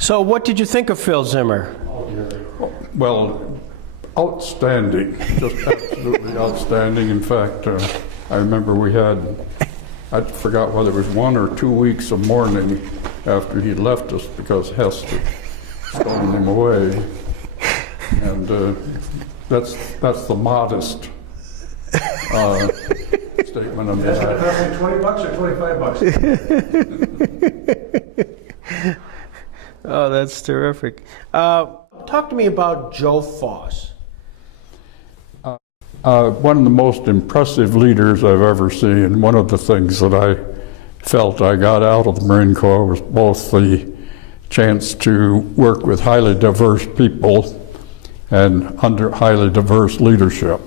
So what did you think of Phil Zimmer? Well, outstanding, just absolutely outstanding. In fact, I remember we had, I forgot whether it was 1 or 2 weeks of mourning after he left us because Hess had stolen him away. And that's the modest statement of that. That's $20 or $25? Oh, that's terrific. Talk to me about Joe Foss. One of the most impressive leaders I've ever seen. One of the things that I felt I got out of the Marine Corps was both the chance to work with highly diverse people and under highly diverse leadership.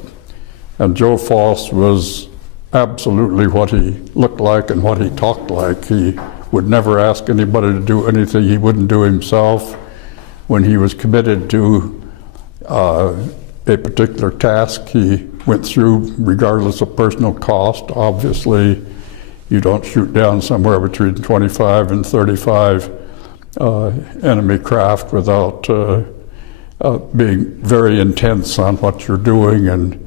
And Joe Foss was absolutely what he looked like and what he talked like. He would never ask anybody to do anything he wouldn't do himself. When he was committed to a particular task, he went through regardless of personal cost. Obviously, you don't shoot down somewhere between 25 and 35 enemy craft without being very intense on what you're doing and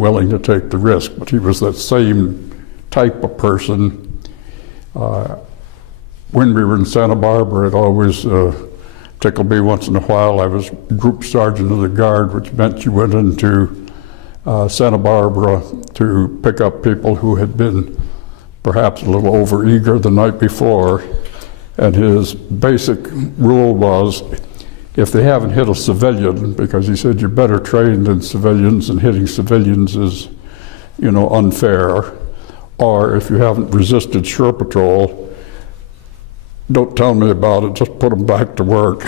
willing to take the risk. But he was that same type of person. When we were in Santa Barbara, it always tickled me once in a while. I was Group Sergeant of the Guard, which meant you went into Santa Barbara to pick up people who had been perhaps a little overeager the night before. And his basic rule was, if they haven't hit a civilian, because he said you're better trained than civilians and hitting civilians is, unfair, or if you haven't resisted shore patrol, don't tell me about it, just put them back to work.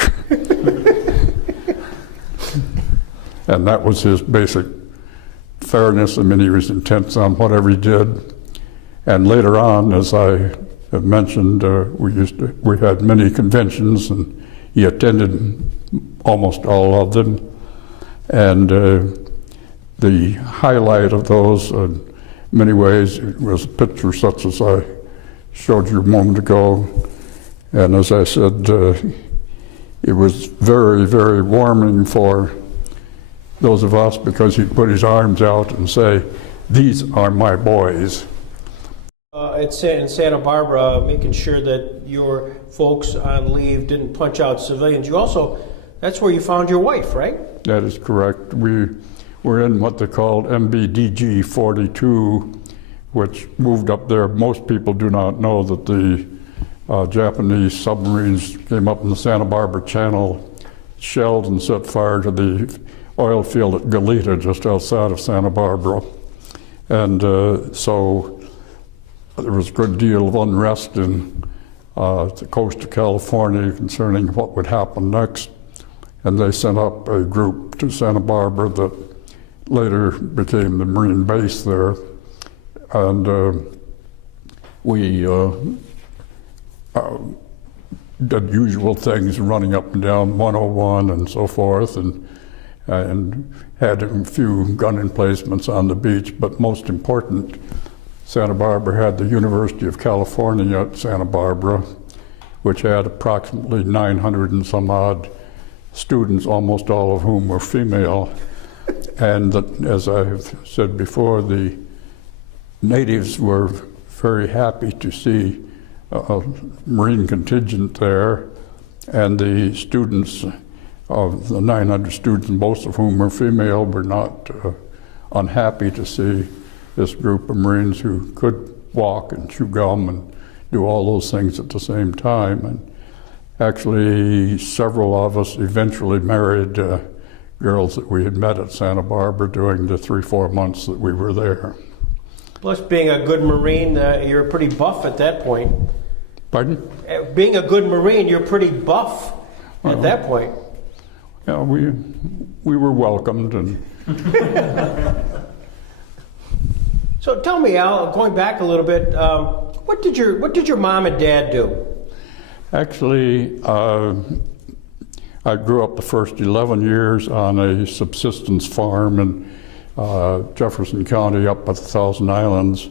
And that was his basic fairness. I mean, he was intense on whatever he did. And later on, as I have mentioned, we had many conventions, and he attended almost all of them. And the highlight of those, in many ways, was a picture such as I showed you a moment ago. And as I said, it was very, very warming for those of us because he'd put his arms out and say, "These are my boys." In Santa Barbara, making sure that your folks on leave didn't punch out civilians. You also, that's where you found your wife, right? That is correct. We were in what they called MBDG 42, which moved up there. Most people do not know that the Japanese submarines came up in the Santa Barbara Channel, shelled and set fire to the oil field at Goleta, just outside of Santa Barbara. And so there was a good deal of unrest in the coast of California concerning what would happen next. And they sent up a group to Santa Barbara that later became the Marine base there. And we did usual things, running up and down 101 and so forth, and had a few gun emplacements on the beach. But most important, Santa Barbara had the University of California at Santa Barbara, which had approximately 900 and some odd students, almost all of whom were female. And as I have said before, the natives were very happy to see a Marine contingent there, and the students, of the 900 students, most of whom were female, were not unhappy to see this group of Marines who could walk and chew gum and do all those things at the same time. And actually, several of us eventually married girls that we had met at Santa Barbara during the 3-4 months that we were there. Plus, being a good Marine, you're pretty buff at that point. Pardon? Being a good Marine, you're pretty buff at that point. Yeah, we were welcomed. And So tell me, Al, going back a little bit, what did your mom and dad do? Actually, I grew up the first 11 years on a subsistence farm in Jefferson County up at the Thousand Islands.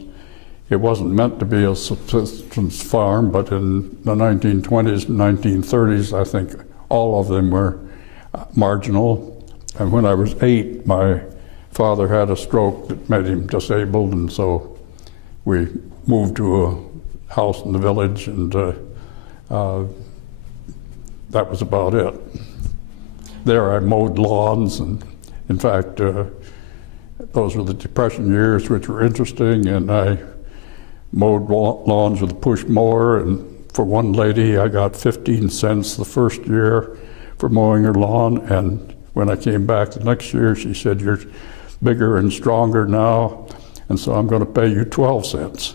It wasn't meant to be a subsistence farm, but in the 1920s and 1930s, I think all of them were marginal. And when I was 8, my father had a stroke that made him disabled, and so we moved to a house in the village, and that was about it. There I mowed lawns, and in fact, those were the Depression years, which were interesting, and I mowed lawns with a push mower, and for one lady I got 15 cents the first year for mowing her lawn, and when I came back the next year, she said, "You're bigger and stronger now, and so I'm going to pay you 12 cents.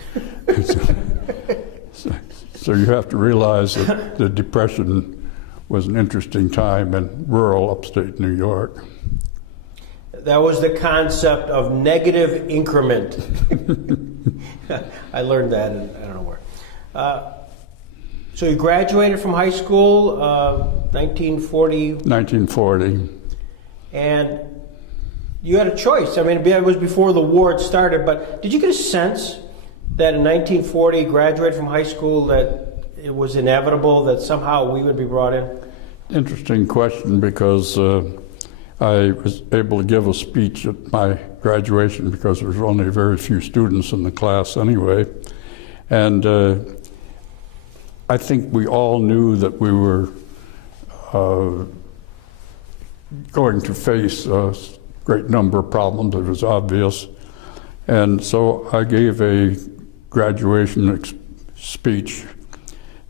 So you have to realize that the Depression was an interesting time in rural upstate New York. That was the concept of negative increment. I learned that in, I don't know where. So you graduated from high school, 1940? 1940. And you had a choice. I mean, it was before the war had started, but did you get a sense that in 1940, graduated from high school, that it was inevitable that somehow we would be brought in? Interesting question, because I was able to give a speech at my graduation because there was only very few students in the class anyway. And I think we all knew that we were going to face a great number of problems. It was obvious. And so I gave a graduation speech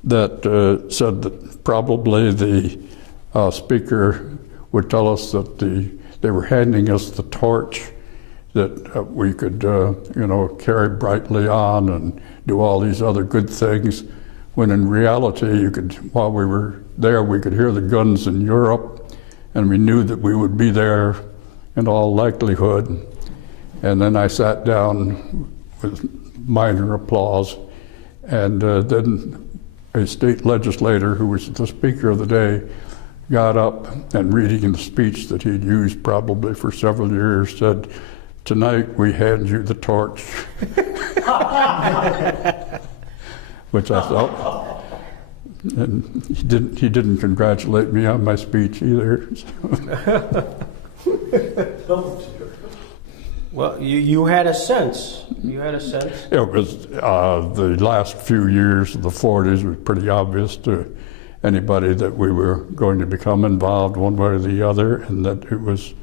that said that probably the speaker would tell us that they were handing us the torch that we could, carry brightly on and do all these other good things, when in reality, while we were there, we could hear the guns in Europe, and we knew that we would be there in all likelihood. And then I sat down with minor applause, and then a state legislator, who was the speaker of the day, got up and, reading the speech that he'd used probably for several years, said, "Tonight we hand you the torch." Which I thought, and he didn't congratulate me on my speech either. Well, you had a sense. You had a sense. It was the last few years of the 40s was pretty obvious to anybody that we were going to become involved one way or the other, and that it was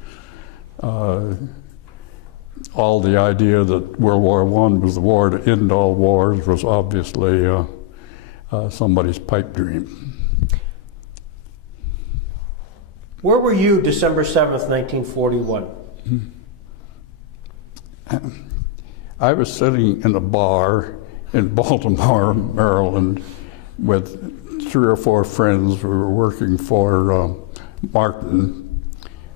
all the idea that World War I was the war to end all wars was obviously somebody's pipe dream. Where were you December 7th, 1941? I was sitting in a bar in Baltimore, Maryland, with 3 or 4 friends. We were working for Martin,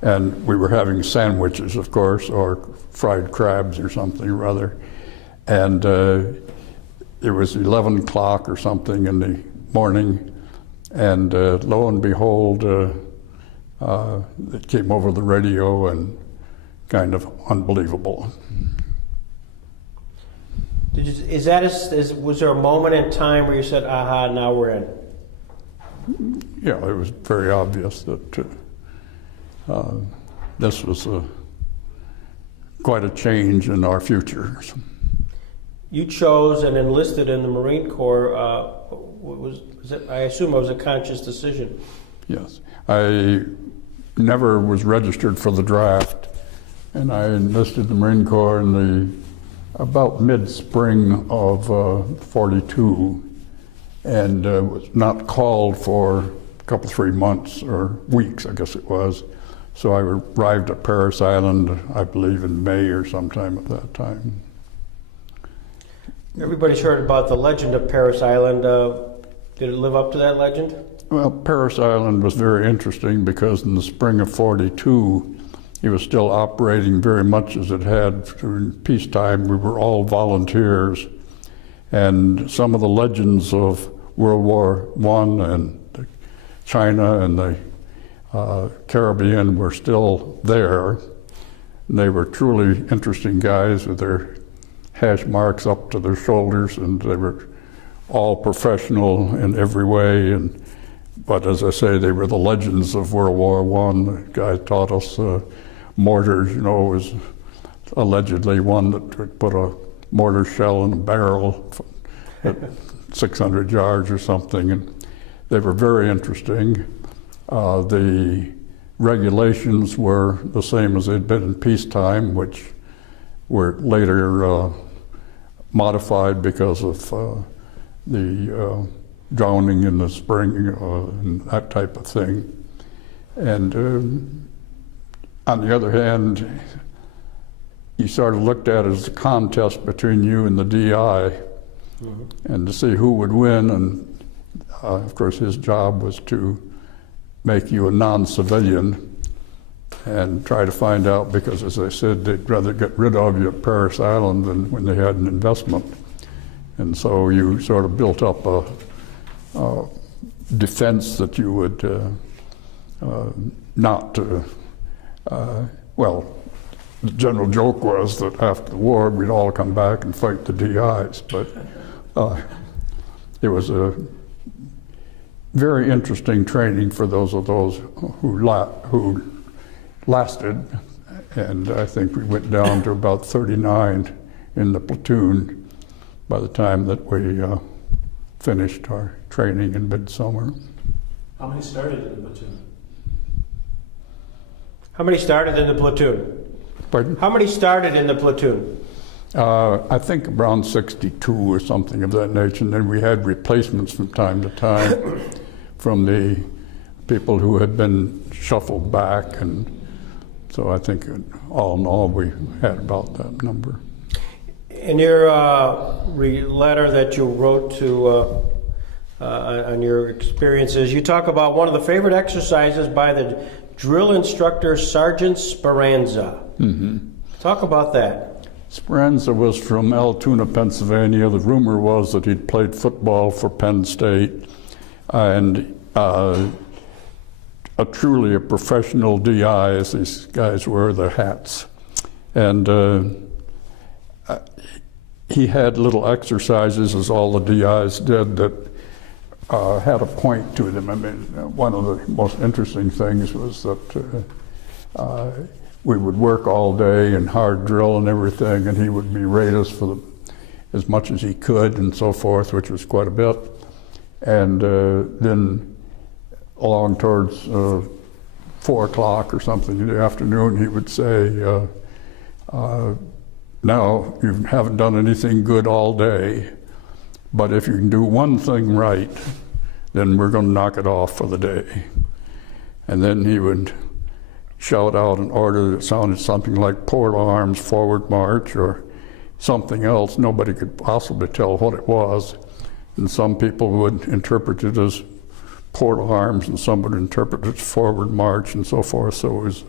and we were having sandwiches, of course, or fried crabs or something or other. And it was 11 o'clock or something in the morning, and lo and behold, it came over the radio, and kind of unbelievable. Was there a moment in time where you said, aha, now we're in? Yeah, it was very obvious that this was quite a change in our futures. You chose and enlisted in the Marine Corps. I assume it was a conscious decision. Yes. I never was registered for the draft, and I enlisted in the Marine Corps in about mid-spring of 42, and was not called for a couple, 3 months or weeks, I guess it was. So I arrived at Parris Island, I believe, in May or sometime at that time. Everybody's heard about the legend of Parris Island. Did it live up to that legend? Well, Parris Island was very interesting because in the spring of 42, it was still operating very much as it had during peacetime. We were all volunteers, and some of the legends of World War I and China and the Caribbean were still there. And they were truly interesting guys with their hash marks up to their shoulders, and they were all professional in every way. but as I say, they were the legends of World War I. The guy taught us mortars, you know, was allegedly one that could put a mortar shell in a barrel at 600 yards or something, and they were very interesting. The regulations were the same as they'd been in peacetime, which were later modified because of the drowning in the spring and that type of thing. And on the other hand, you sort of looked at it as a contest between you and the DI, and to see who would win. And of course, his job was to make you a non-civilian and try to find out, because as I said, they'd rather get rid of you at Parris Island than when they had an investment. And so you sort of built up a defense that you would not, well, the general joke was that after the war we'd all come back and fight the DIs, but it was a very interesting training for those who lasted, and I think we went down to about 39 in the platoon by the time that we finished our training in midsummer. How many started in the platoon? How many started in the platoon? Pardon? How many started in the platoon? I think around 62 or something of that nature, and then we had replacements from time to time from the people who had been shuffled back, and so I think all in all we had about that number. In your letter that you wrote to on your experiences, you talk about one of the favorite exercises by the drill instructor, Sergeant Speranza. Mm-hmm. Talk about that. Speranza was from Altoona, Pennsylvania. The rumor was that he'd played football for Penn State, and truly a professional DI, as these guys wear their hats. And he had little exercises, as all the DIs did, that had a point to them. I mean, one of the most interesting things was that we would work all day and hard drill and everything, and he would berate us for as much as he could and so forth, which was quite a bit. And then along towards 4 o'clock or something in the afternoon, he would say, now, you haven't done anything good all day, but if you can do one thing right, then we're going to knock it off for the day. And then he would shout out an order that sounded something like port arms, forward march, or something else. Nobody could possibly tell what it was. And some people would interpret it as port arms, and some would interpret it as forward march, and so forth. So it was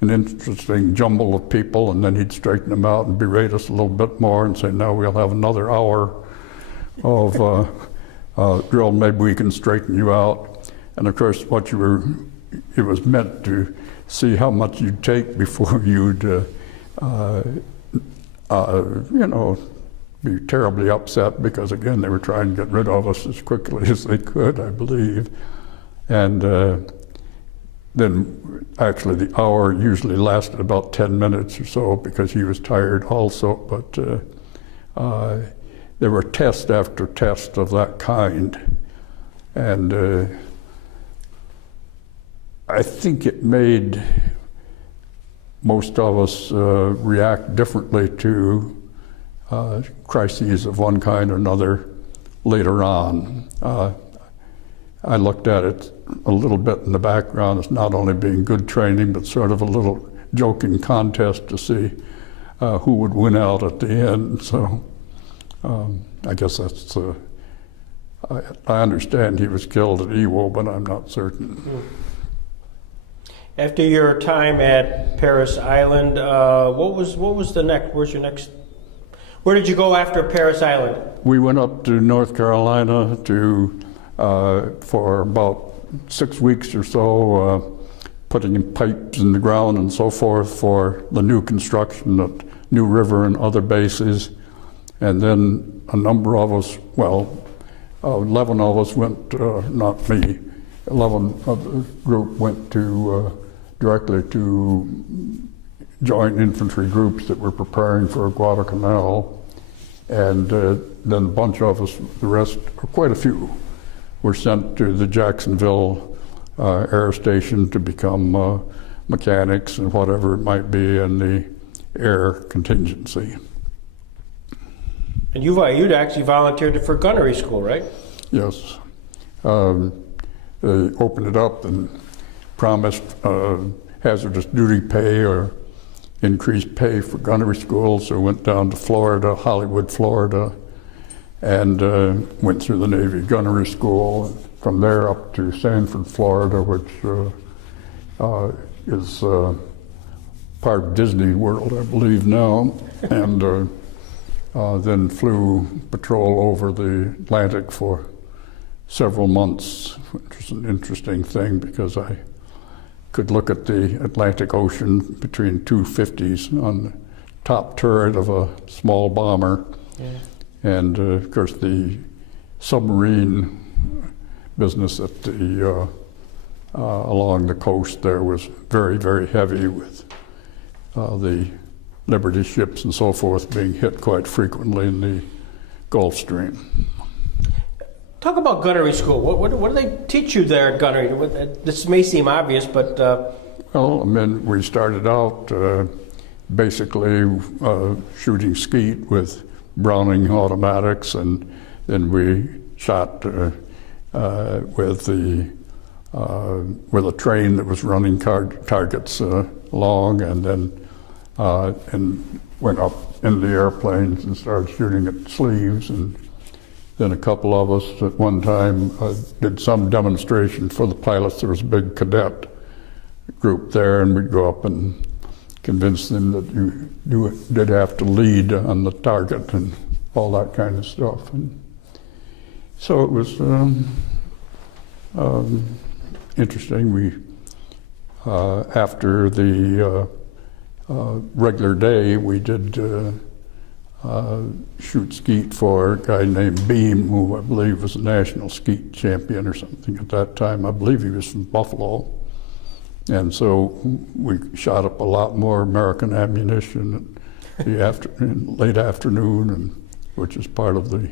an interesting jumble of people, and then he'd straighten them out and berate us a little bit more and say, now we'll have another hour of drill, maybe we can straighten you out. And of course, it was meant to see how much you'd take before you'd, be terribly upset, because again, they were trying to get rid of us as quickly as they could, I believe. And then actually the hour usually lasted about 10 minutes or so, because he was tired also, but there were test after test of that kind. And I think it made most of us react differently to crises of one kind or another later on. I looked at it a little bit in the background as not only being good training, but sort of a little joking contest to see who would win out at the end. So I guess that's, I understand he was killed at Iwo, but I'm not certain. After your time at Parris Island, what was the next? Where's your next? Where did you go after Parris Island? We went up to North Carolina for about 6 weeks or so, putting in pipes in the ground and so forth for the new construction at New River and other bases. And then a number of us, 11 of us went, not me, 11 of the group went to directly to join infantry groups that were preparing for Guadalcanal, and then a bunch of us, the rest, or quite a few, were sent to the Jacksonville Air Station to become mechanics and whatever it might be in the air contingency. And you'd actually volunteered for Gunnery School, right? Yes. They opened it up and promised hazardous duty pay or increased pay for gunnery school, so went down to Florida, Hollywood, Florida, and went through the Navy Gunnery School. From there up to Sanford, Florida, which is part of Disney World, I believe now, and then flew patrol over the Atlantic for several months, which was an interesting thing because I could look at the Atlantic Ocean between two 50s on the top turret of a small bomber. Yeah. And of course the submarine business at the along the coast there was very, very heavy, with the Liberty ships and so forth being hit quite frequently in the Gulf Stream. Talk about Gunnery School. What do they teach you there at Gunnery? This may seem obvious, but... Well, I mean, we started out basically shooting skeet with Browning automatics, and then we shot with a train that was running targets along, and then and went up in the airplanes and started shooting at sleeves. And then a couple of us at one time did some demonstration for the pilots. There was a big cadet group there, and we'd go up and convince them that you did have to lead on the target and all that kind of stuff. And so it was interesting. We, after the regular day, we did shoot skeet for a guy named Beam, who I believe was a national skeet champion or something at that time. I believe he was from Buffalo. And so we shot up a lot more American ammunition in late afternoon, and which is part of the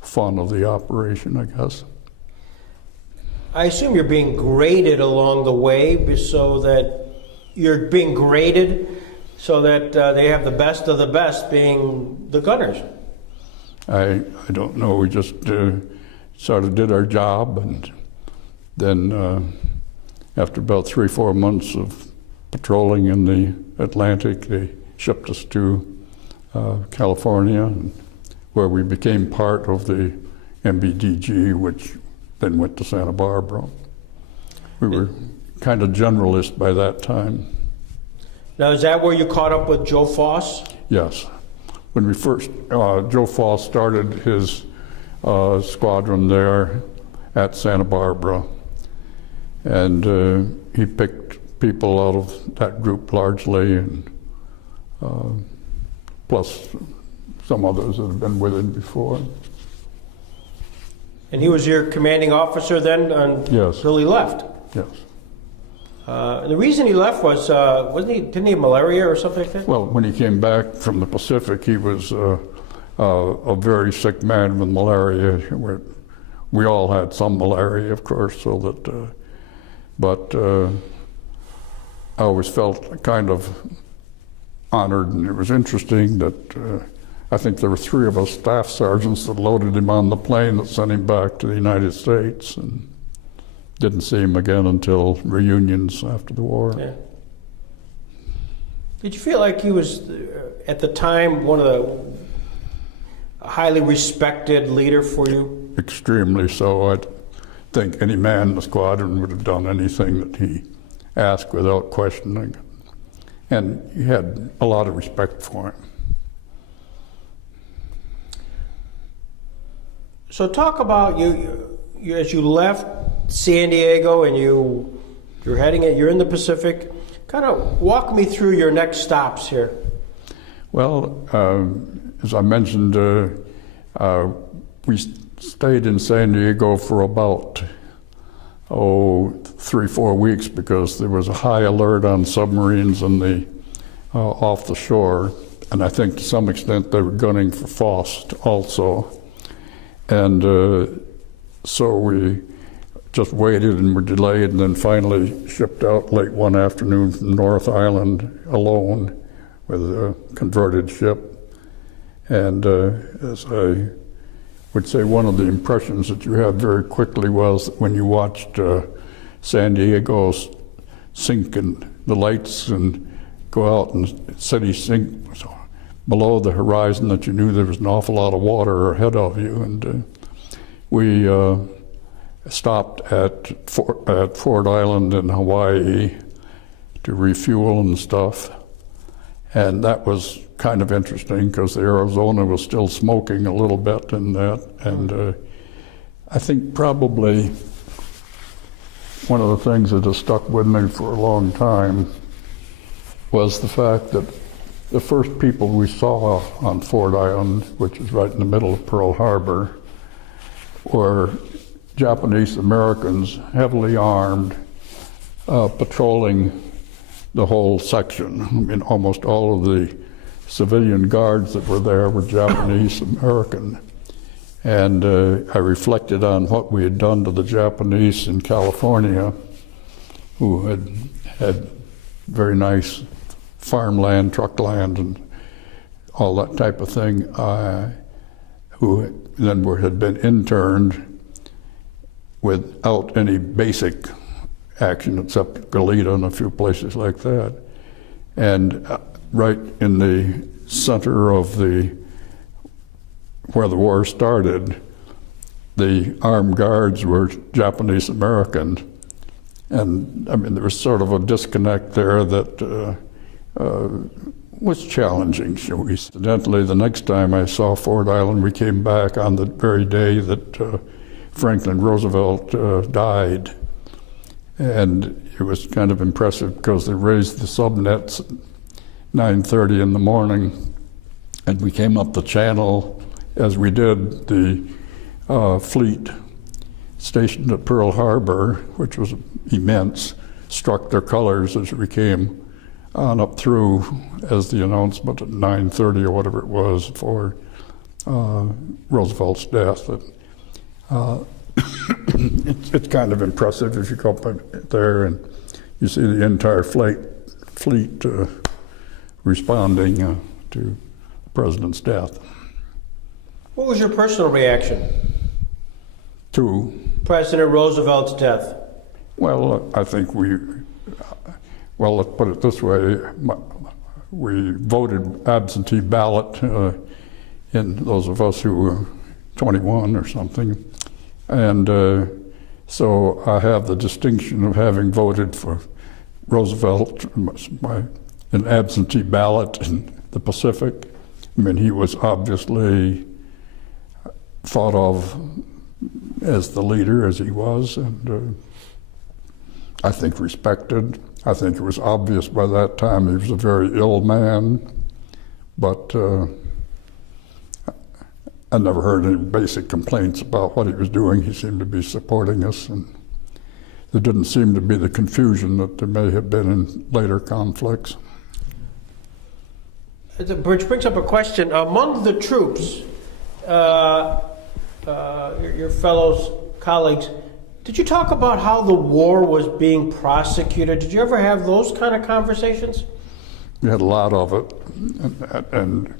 fun of the operation, I guess. I assume you're being graded along the way, so that you're being graded so that they have the best of the best, being the gunners. I don't know. We just sort of did our job, and then after about 3-4 months of patrolling in the Atlantic, they shipped us to California, where we became part of the MBDG, which then went to Santa Barbara. We were kind of generalist by that time. Now, is that where you caught up with Joe Foss? Yes. When we first, Joe Foss started his squadron there at Santa Barbara, and he picked people out of that group largely, and plus some others that had been with him before. And he was your commanding officer then until he left? Yes. Yes. The reason he left was, didn't he have malaria or something like that? Well, when he came back from the Pacific, he was a very sick man with malaria. We all had some malaria, of course, so that, but I always felt kind of honored, and it was interesting that I think there were 3 of us staff sergeants that loaded him on the plane that sent him back to the United States, and didn't see him again until reunions after the war. Yeah. Did you feel like he was, at the time, one of the highly respected leader for you? Extremely so. I think any man in the squadron would have done anything that he asked without questioning. And he had a lot of respect for him. So talk about you as you left San Diego and you're in the Pacific. Kind of walk me through your next stops here. Well, as I mentioned, we stayed in San Diego for about 3-4 weeks because there was a high alert on submarines in the off the shore, and I think to some extent they were gunning for Foss also. And so we just waited and were delayed, and then finally shipped out late one afternoon from North Island alone with a converted ship. And as I would say, one of the impressions that you had very quickly was when you watched San Diego sink and the lights and go out and city sink below the horizon, that you knew there was an awful lot of water ahead of you. And we stopped at Ford Island in Hawaii to refuel and stuff. And that was kind of interesting because the Arizona was still smoking a little bit in that. And I think probably one of the things that has stuck with me for a long time was the fact that the first people we saw on Ford Island, which is right in the middle of Pearl Harbor, were Japanese Americans, heavily armed, patrolling the whole section. I mean, almost all of the civilian guards that were there were Japanese American. And I reflected on what we had done to the Japanese in California, who had very nice farmland, truckland, and all that type of thing, who then had been interned without any basic action except Goleta and a few places like that. And right in the center of where the war started, the armed guards were Japanese American. And I mean, there was sort of a disconnect there that was challenging, shall we say. Incidentally, the next time I saw Ford Island, we came back on the very day that Franklin Roosevelt died. And it was kind of impressive because they raised the subnets at 9:30 in the morning, and we came up the channel as we did. The fleet stationed at Pearl Harbor, which was immense, struck their colors as we came on up through as the announcement at 9:30 or whatever it was for Roosevelt's death. It's kind of impressive if you go up there and you see the entire fleet responding to the president's death. What was your personal reaction To, President Roosevelt's death? well, I think well, let's put it this way, we voted absentee ballot in those of us who were 21 or something. And so I have the distinction of having voted for Roosevelt an absentee ballot in the Pacific. I mean, he was obviously thought of as the leader, as he was, and I think respected. I think it was obvious by that time he was a very ill man, but I never heard any basic complaints about what he was doing. He seemed to be supporting us, and there didn't seem to be the confusion that there may have been in later conflicts. Which brings up a question. Among the troops, your fellow colleagues, did you talk about how the war was being prosecuted? Did you ever have those kind of conversations? We had a lot of it, and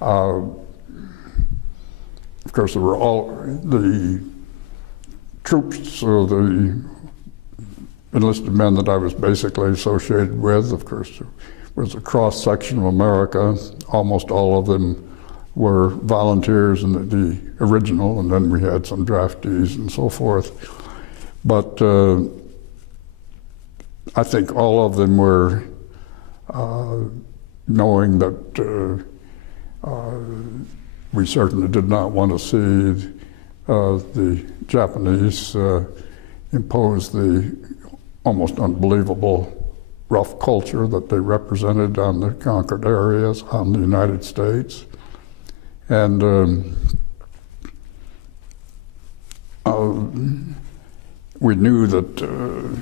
of course, there were all the troops, or the enlisted men that I was basically associated with. Of course, there was a cross-section of America. Almost all of them were volunteers in the original, and then we had some draftees and so forth. But I think all of them were knowing that we certainly did not want to see the Japanese impose the almost unbelievable rough culture that they represented on the conquered areas on the United States. And we knew that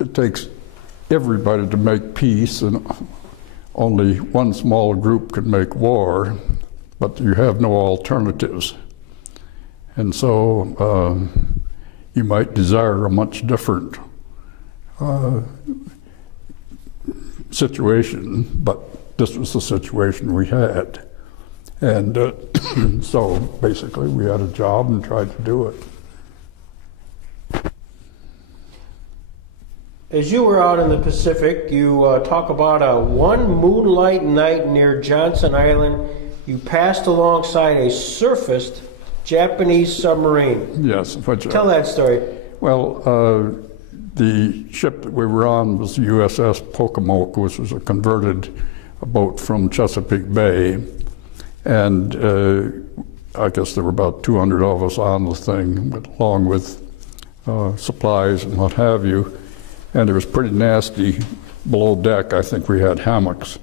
it takes everybody to make peace, and only one small group can make war, but you have no alternatives. And so you might desire a much different situation, but this was the situation we had. And so basically we had a job and tried to do it. As you were out in the Pacific, you talk about a one moonlight night near Johnson Island. You passed alongside a surfaced Japanese submarine. Yes. Tell that story. Well, the ship that we were on was the USS Pocomoke, which was a converted boat from Chesapeake Bay. And I guess there were about 200 of us on the thing, along with supplies and what have you. And it was pretty nasty below deck. I think we had hammocks.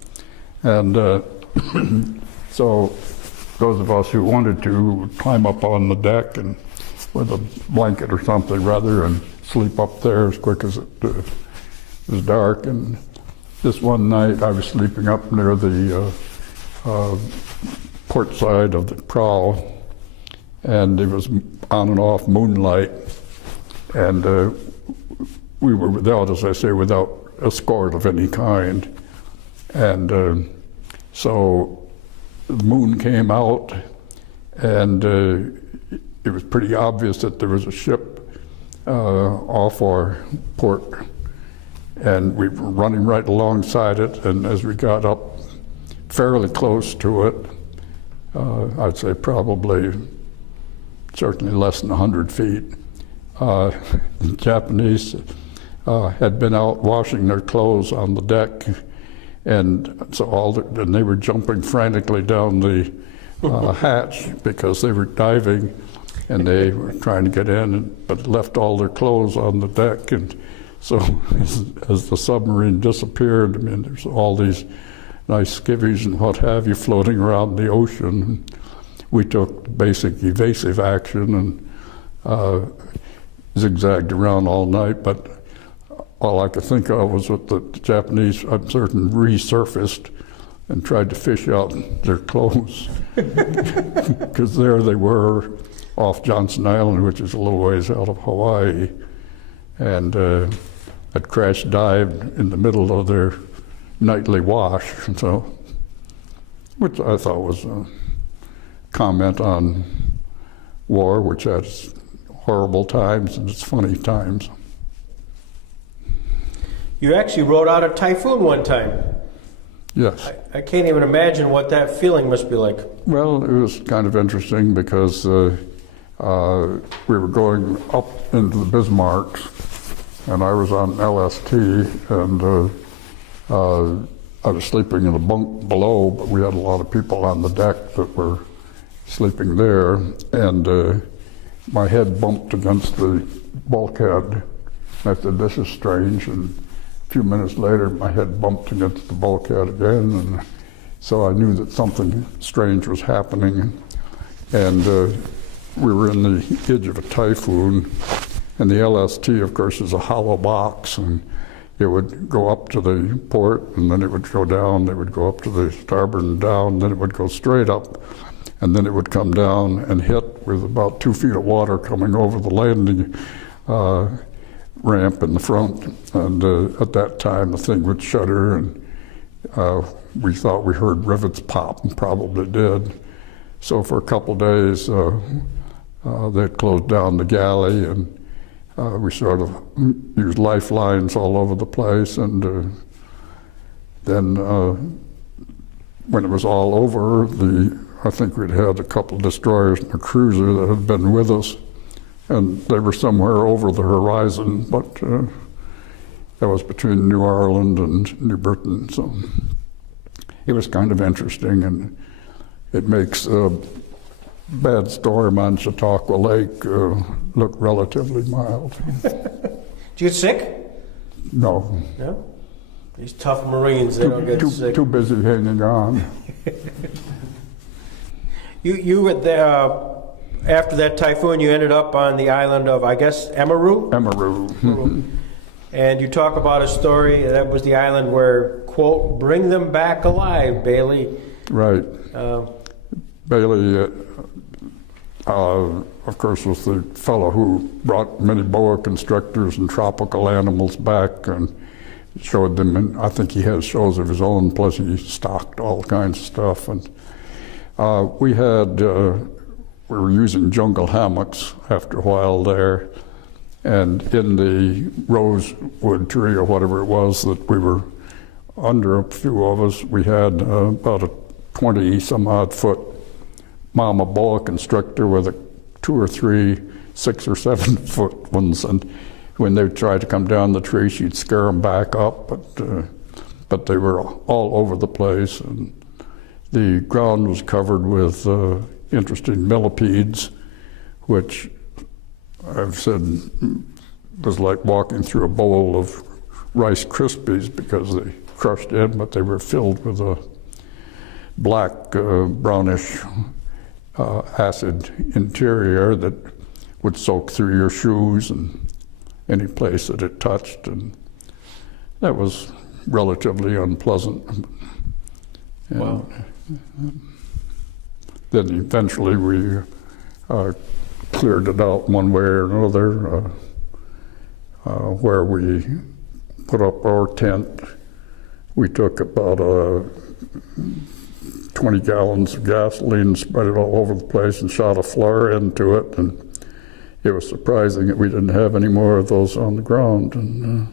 And so those of us who wanted to would climb up on the deck and with a blanket or something rather and sleep up there as quick as it was dark. And this one night I was sleeping up near the port side of the prow, and it was on and off moonlight, and we were without, as I say, without escort of any kind. And so the moon came out, and it was pretty obvious that there was a ship off our port, and we were running right alongside it. And as we got up fairly close to it, I'd say probably certainly less than 100 feet, the Japanese had been out washing their clothes on the deck, and so and they were jumping frantically down the hatch because they were diving, and they were trying to get in, but left all their clothes on the deck. And so as the submarine disappeared, I mean, there's all these nice skivvies and what have you floating around the ocean. We took basic evasive action and zigzagged around all night, but all I could think of was that the Japanese, I'm certain, resurfaced and tried to fish out their clothes. Because there they were off Johnson Island, which is a little ways out of Hawaii, and had crash dived in the middle of their nightly wash, and so, which I thought was a comment on war, which has horrible times and its funny times. You actually rode out a typhoon one time. Yes. I can't even imagine what that feeling must be like. Well, it was kind of interesting because we were going up into the Bismarcks, and I was on LST, and I was sleeping in a bunk below, but we had a lot of people on the deck that were sleeping there, and my head bumped against the bulkhead. I said, "This is strange," and a few minutes later my head bumped against the bulkhead again, and so I knew that something strange was happening. And we were in the edge of a typhoon, and the LST, of course, is a hollow box, and it would go up to the port, and then it would go down. It would go up to the starboard and down, then it would go straight up, and then it would come down and hit with about 2 feet of water coming over the landing ramp in the front. And at that time, the thing would shudder, and we thought we heard rivets pop, and probably did. So for a couple days, they'd closed down the galley, and we sort of used lifelines all over the place. And then when it was all over, I think we'd had a couple of destroyers and a cruiser that had been with us, and they were somewhere over the horizon, but that was between New Ireland and New Britain. So it was kind of interesting, and it makes a bad storm on Chautauqua Lake look relatively mild. Did you get sick? No. No? These tough Marines, they don't get sick. Too busy hanging on. You after that typhoon, you ended up on the island of, I guess, Emaru? Emaru. And you talk about a story, that was the island where, quote, bring them back alive, Bailey. Right. Bailey, of course, was the fellow who brought many boa constrictors and tropical animals back and showed them, and I think he has shows of his own, plus he stocked all kinds of stuff. And we were using jungle hammocks after a while there, and in the rosewood tree or whatever it was that we were under, a few of us, we had about a 20-some-odd foot mama boa constrictor with 2 or 3 6 or 7 foot ones, and when they would try to come down the tree, she'd scare them back up, but they were all over the place, and the ground was covered with interesting millipedes, which I've said was like walking through a bowl of Rice Krispies because they crushed in, but they were filled with a black, brownish acid interior that would soak through your shoes and any place that it touched, and that was relatively unpleasant. And Wow. Then eventually we cleared it out one way or another, where we put up our tent. We took about 20 gallons of gasoline, spread it all over the place, and shot a flare into it. And it was surprising that we didn't have any more of those on the ground. And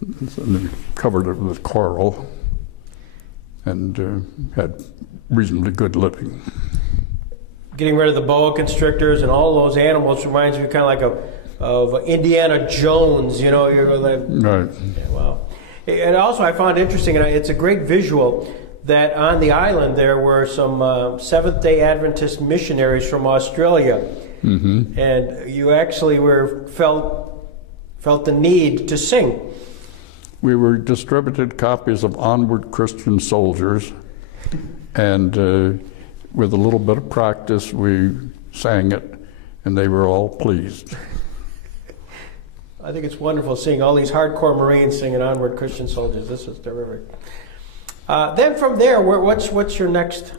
we covered it with coral and had reasonably good living. Getting rid of the boa constrictors and all those animals reminds me kind of like of Indiana Jones, you know. You're like, Right. yeah, wow. And also I found interesting, and it's a great visual, that on the island there were some Seventh-day Adventist missionaries from Australia. Mm-hmm. And you actually felt the need to sing. We were distributed copies of Onward Christian Soldiers, and with a little bit of practice, we sang it, and they were all pleased. I think it's wonderful seeing all these hardcore Marines singing Onward Christian Soldiers. This is terrific. Then from there, what's your next?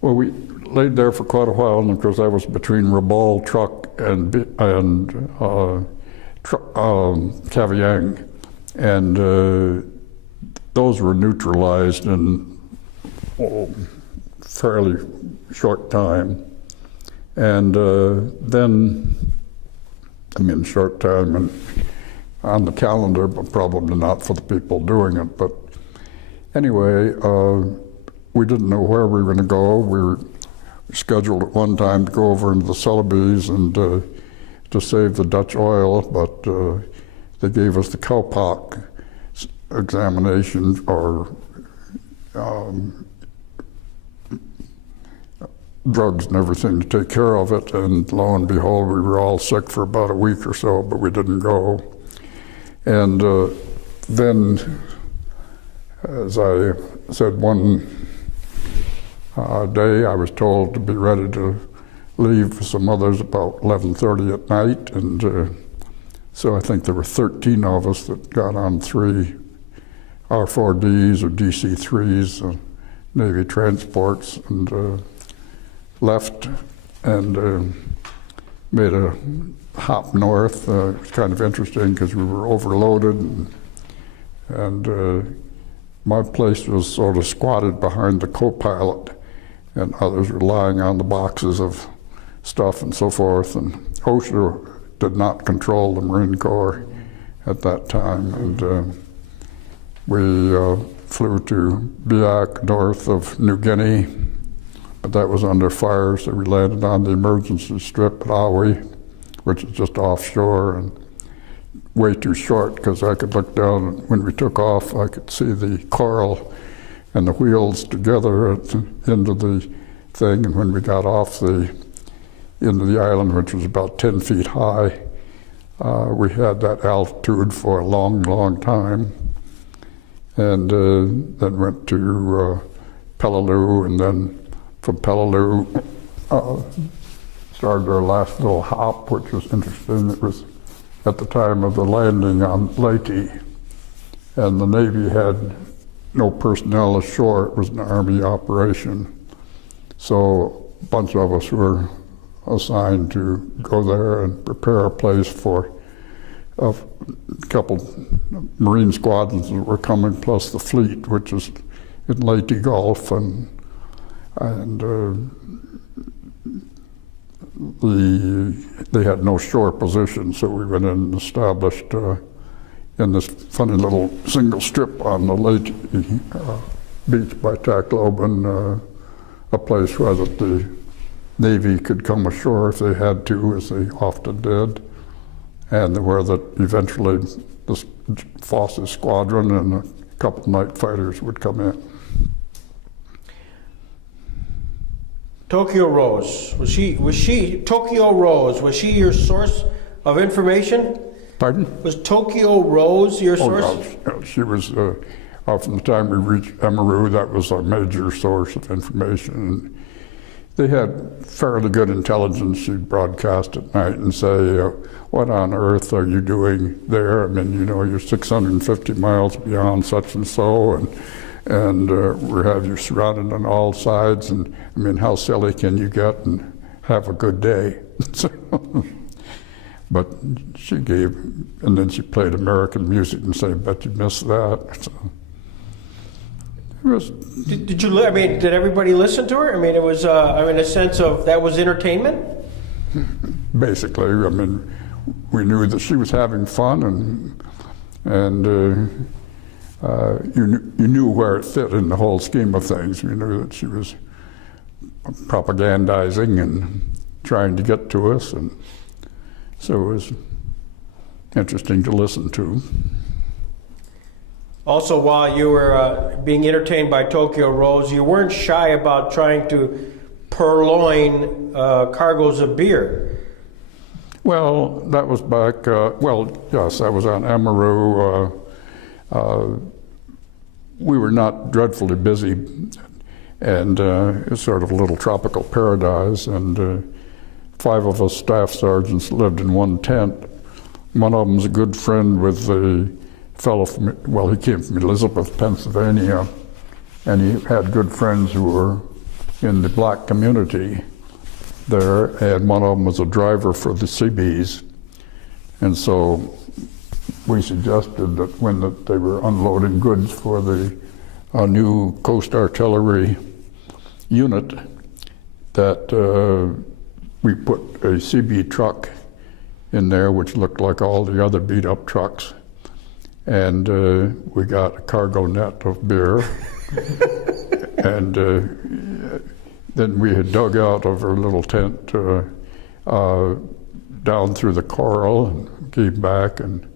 Well, we laid there for quite a while, and of course I was between Rabaul, Truk, and Kavieng, and those were neutralized in fairly short time. And then, I mean, short time and on the calendar, but probably not for the people doing it. But anyway, we didn't know where we were going to go. We were scheduled at one time to go over into the Celebes and to save the Dutch oil, but they gave us the cowpox examination, or drugs and everything to take care of it, and lo and behold, we were all sick for about a week or so, but we didn't go. And then, as I said, one day I was told to be ready to leave for some others about 11:30 at night, and so I think there were 13 of us that got on 3 R4Ds or DC-3s, Navy transports, and left and made a hop north. It was kind of interesting because we were overloaded, and my place was sort of squatted behind the co-pilot, and others were lying on the boxes of stuff and so forth. And OSHA did not control the Marine Corps at that time, and we flew to Biak, north of New Guinea, but that was under fire, so we landed on the emergency strip at Awi, which is just offshore and way too short, because I could look down, and when we took off, I could see the coral and the wheels together at the end of the thing. And when we got off the end of the island, which was about 10 feet high, we had that altitude for a long, long time. And then went to Peleliu, and then from Peleliu started our last little hop, which was interesting. It was at the time of the landing on Leyte, and the Navy had no personnel ashore. It was an Army operation. So a bunch of us were assigned to go there and prepare a place for a couple Marine squadrons that were coming, plus the fleet, which is in Leyte Gulf, and they had no shore position, so we went in and established in this funny little single strip on the Leyte beach by Tacloban, a place where the Navy could come ashore if they had to, as they often did, and where that eventually the Foss's squadron and a couple night fighters would come in. Tokyo Rose, was she Tokyo Rose, was she your source of information? Pardon? Was Tokyo Rose your source? Oh, no, she was, from the time we reached Emaru, that was a major source of information. They had fairly good intelligence. She'd broadcast at night and say, what on earth are you doing there? I mean, you know, you're 650 miles beyond such and so, and we have you surrounded on all sides, and I mean, how silly can you get and have a good day? But she gave, and then she played American music and said, bet you missed that. So it was. Did you? I mean, did everybody listen to her? I mean, it was. I mean, a sense of that was entertainment. Basically, I mean, we knew that she was having fun, and you knew where it fit in the whole scheme of things. You knew that she was propagandizing and trying to get to us, and so it was interesting to listen to. Also, while you were being entertained by Tokyo Rose, you weren't shy about trying to purloin cargoes of beer. Well, that was back, yes, I was on Emaru. We were not dreadfully busy, and it's sort of a little tropical paradise, and 5 of us staff sergeants lived in one tent. One of them was a good friend with the fellow from, well, he came from Elizabeth, Pennsylvania, and he had good friends who were in the black community there, and one of them was a driver for the Seabees. And so we suggested that when they were unloading goods for the new Coast Artillery unit, that we put a CB truck in there, which looked like all the other beat-up trucks, and we got a cargo net of beer. And then we had dug out of our little tent down through the coral and came back and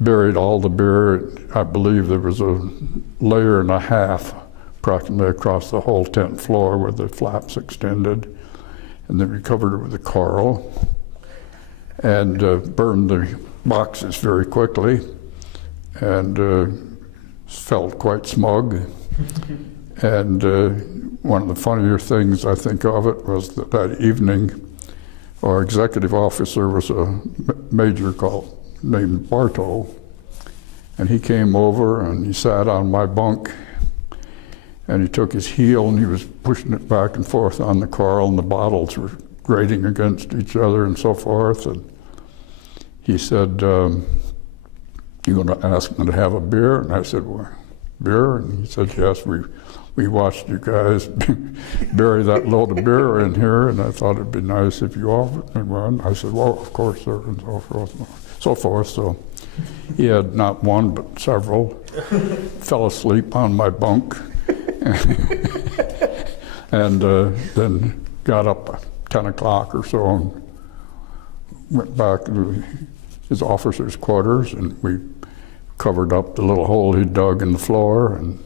buried all the beer. I believe there was a layer and a half approximately across the whole tent floor where the flaps extended. And then we covered it with the coral and burned the boxes very quickly, and felt quite smug. And one of the funnier things I think of it was that evening, our executive officer was a major named Bartow, and he came over and he sat on my bunk, and he took his heel and he was pushing it back and forth on the coral, and the bottles were grating against each other and so forth. And he said, "You going to ask me to have a beer?" And I said, "Well, beer?" And he said, "Yes, we watched you guys bury that load of beer in here, and I thought it'd be nice if you offered me one." I said, "Well, of course, sir," and so forth. So he had not one but several. Fell asleep on my bunk, and then got up at 10 o'clock or so and went back to his officer's quarters, and we covered up the little hole he dug in the floor. And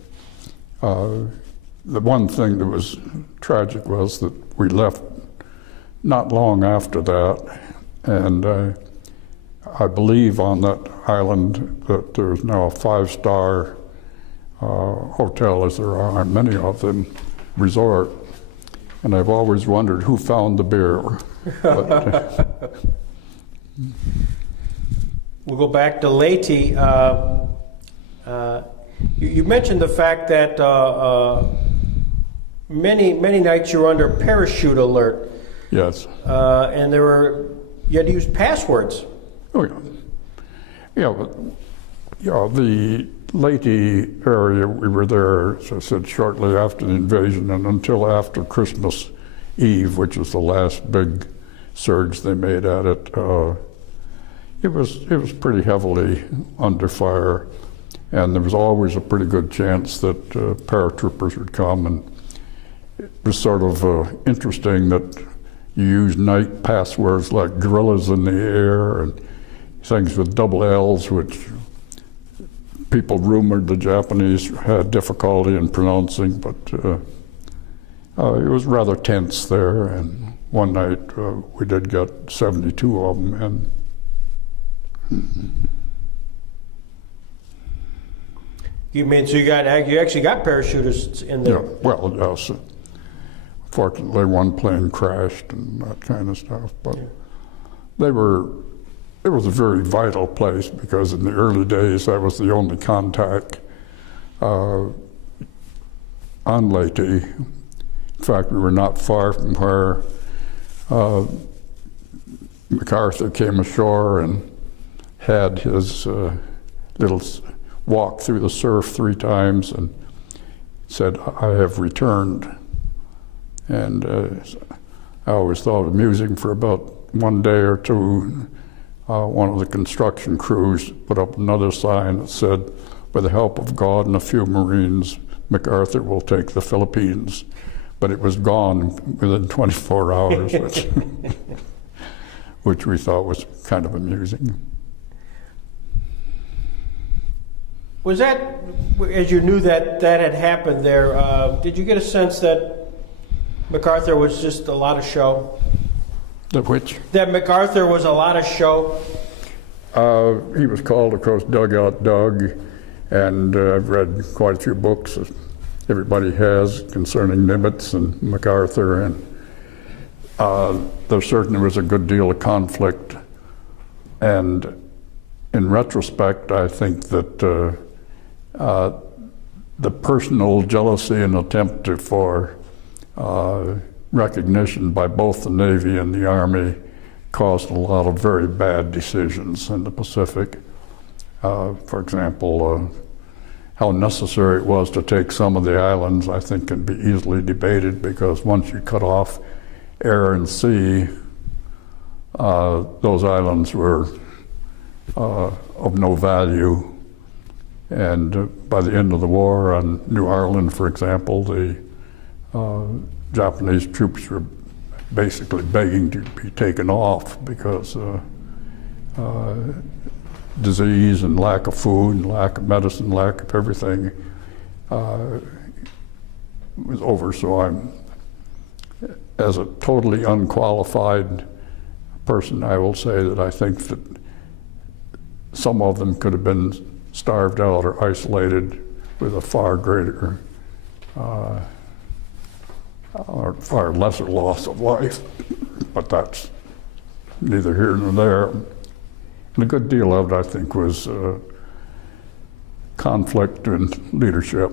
the one thing that was tragic was that we left not long after that, and I believe on that island that there's now a 5-star hotel, as there are many of them, resort. And I've always wondered who found the beer. But, We'll go back to Leyte. You mentioned the fact that many nights you were under parachute alert, yes. and you had to use passwords. Oh, yeah. Yeah, but, yeah, the Leyte area, we were there, as I said, shortly after the invasion and until after Christmas Eve, which was the last big surge they made at it. It was pretty heavily under fire, and there was always a pretty good chance that paratroopers would come, and it was sort of interesting that you use night passwords like gorillas in the air and things with double L's, which people rumored the Japanese had difficulty in pronouncing, but it was rather tense there, and one night we did get 72 of them in. You mean so you actually got parachutists in there? Yeah, well, yes. Fortunately, one plane crashed and that kind of stuff, but it was a very vital place because in the early days that was the only contact on Leyte. In fact, we were not far from where MacArthur came ashore and had his little walk through the surf 3 times and said, "I have returned." And I always thought it amusing for about one day or two, one of the construction crews put up another sign that said, "With the help of God and a few Marines, MacArthur will take the Philippines." But it was gone within 24 hours, which we thought was kind of amusing. Was that, as you knew that had happened there, did you get a sense that MacArthur was just a lot of show? The which? That MacArthur was a lot of show? He was called, of course, Dugout Doug, and I've read quite a few books everybody has concerning Nimitz and MacArthur, and there certainly was a good deal of conflict. And in retrospect, I think that the personal jealousy and attempt for recognition by both the Navy and the Army caused a lot of very bad decisions in the Pacific. For example, how necessary it was to take some of the islands, I think, can be easily debated, because once you cut off air and sea, those islands were of no value. And by the end of the war on New Ireland, for example, the Japanese troops were basically begging to be taken off because disease and lack of food and lack of medicine, lack of everything was over. So I'm, as a totally unqualified person, I will say that I think that some of them could have been starved out or isolated with a far greater or far lesser loss of life, but that's neither here nor there. And a good deal of it, I think, was conflict and leadership.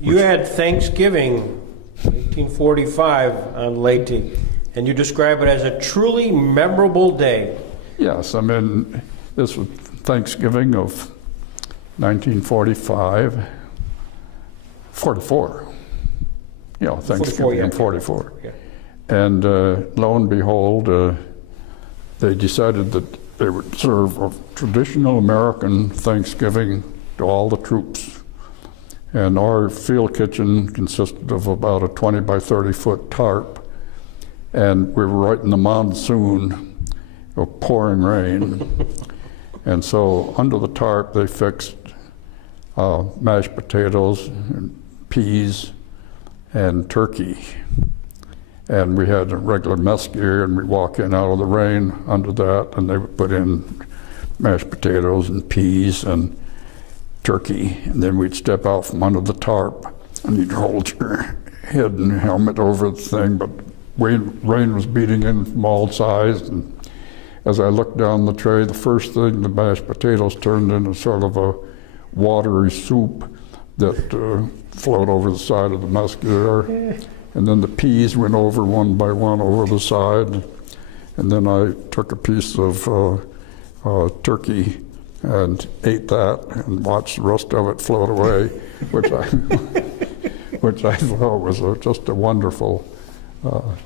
You had Thanksgiving, 1845, on Leyte, and you describe it as a truly memorable day. Yes, I mean, this was Thanksgiving of 1945, 44. You know, Thanksgiving in 44. Yeah. And lo and behold, they decided that they would serve a traditional American Thanksgiving to all the troops. And our field kitchen consisted of about a 20 by 30 foot tarp. And we were right in the monsoon of pouring rain. And so under the tarp, they fixed mashed potatoes and peas and turkey. And we had a regular mess gear, and we'd walk in out of the rain under that, and they would put in mashed potatoes and peas and turkey, and then we'd step out from under the tarp, and you'd hold your head and helmet over the thing, but rain was beating in from all sides, and as I looked down the tray, the first thing, the mashed potatoes turned into sort of a watery soup that flowed over the side of the musketeer. And then the peas went over one by one over the side. And then I took a piece of turkey and ate that and watched the rest of it float away, which I thought was just a wonderful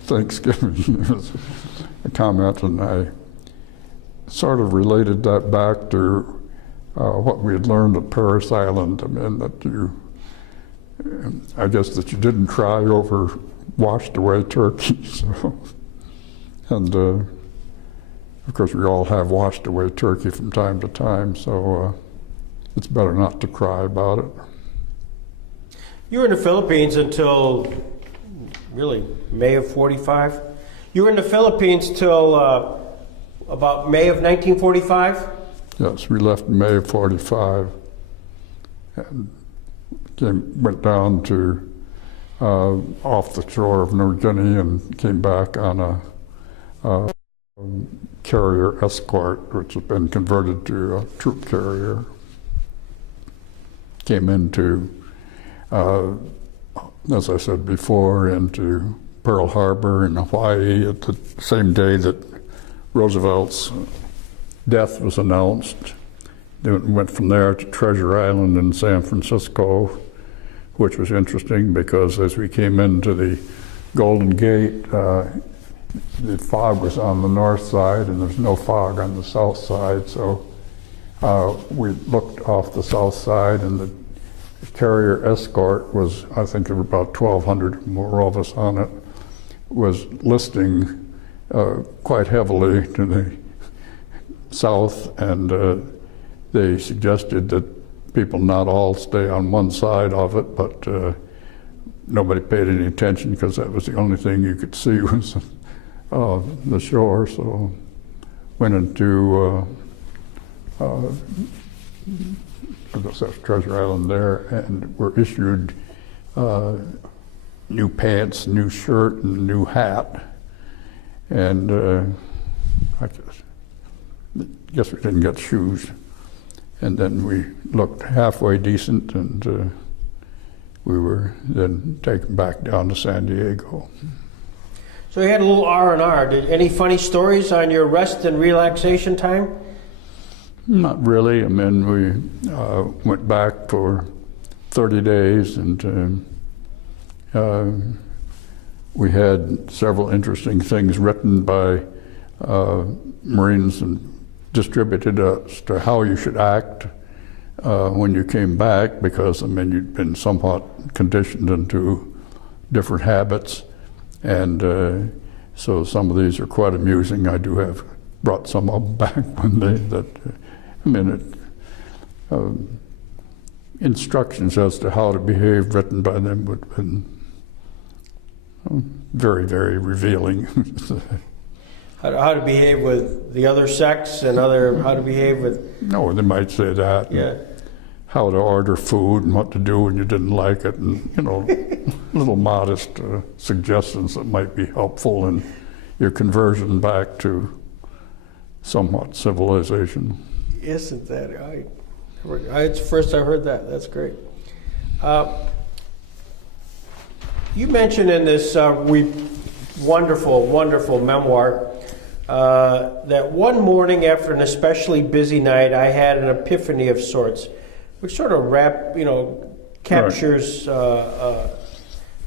Thanksgiving comment, and I sort of related that back to what we had learned at Parris Island. I mean, I guess that you didn't cry over washed away turkey. So, and of course we all have washed away turkey from time to time, so it's better not to cry about it. You were in the Philippines until really May of 45? You were in the Philippines till about May of 1945? Yes, we left in May of 45 and went down to off the shore of New Guinea and came back on a carrier escort, which has been converted to a troop carrier. Came into, as I said before, into Pearl Harbor in Hawaii at the same day that Roosevelt's death was announced. Then went from there to Treasure Island in San Francisco, which was interesting because as we came into the Golden Gate, the fog was on the north side and there's no fog on the south side, so we looked off the south side, and the carrier escort was, I think there were about 1,200 more of us on it, was listing quite heavily to the south, and they suggested that people not all stay on one side of it, but nobody paid any attention because that was the only thing you could see was the shore. So went into Treasure Island there, and were issued new pants, new shirt, and new hat. And I guess we didn't get shoes. And then we looked halfway decent, and we were then taken back down to San Diego. So you had a little R&R. Any funny stories on your rest and relaxation time? Not really. I mean, we went back for 30 days, and we had several interesting things written by Marines and distributed as to how you should act when you came back, because, I mean, you'd been somewhat conditioned into different habits, and so some of these are quite amusing. I do have brought some of them back one day that, I mean, instructions as to how to behave written by them would have been very, very revealing. How to behave with the other sex and how to behave with... No, they might say that. Yeah. How to order food and what to do when you didn't like it, and, you know, little modest suggestions that might be helpful in your conversion back to somewhat civilization. Isn't that right? It's the first I heard that. That's great. You mentioned in this wonderful, wonderful memoir that one morning after an especially busy night, I had an epiphany of sorts, which sort of captures the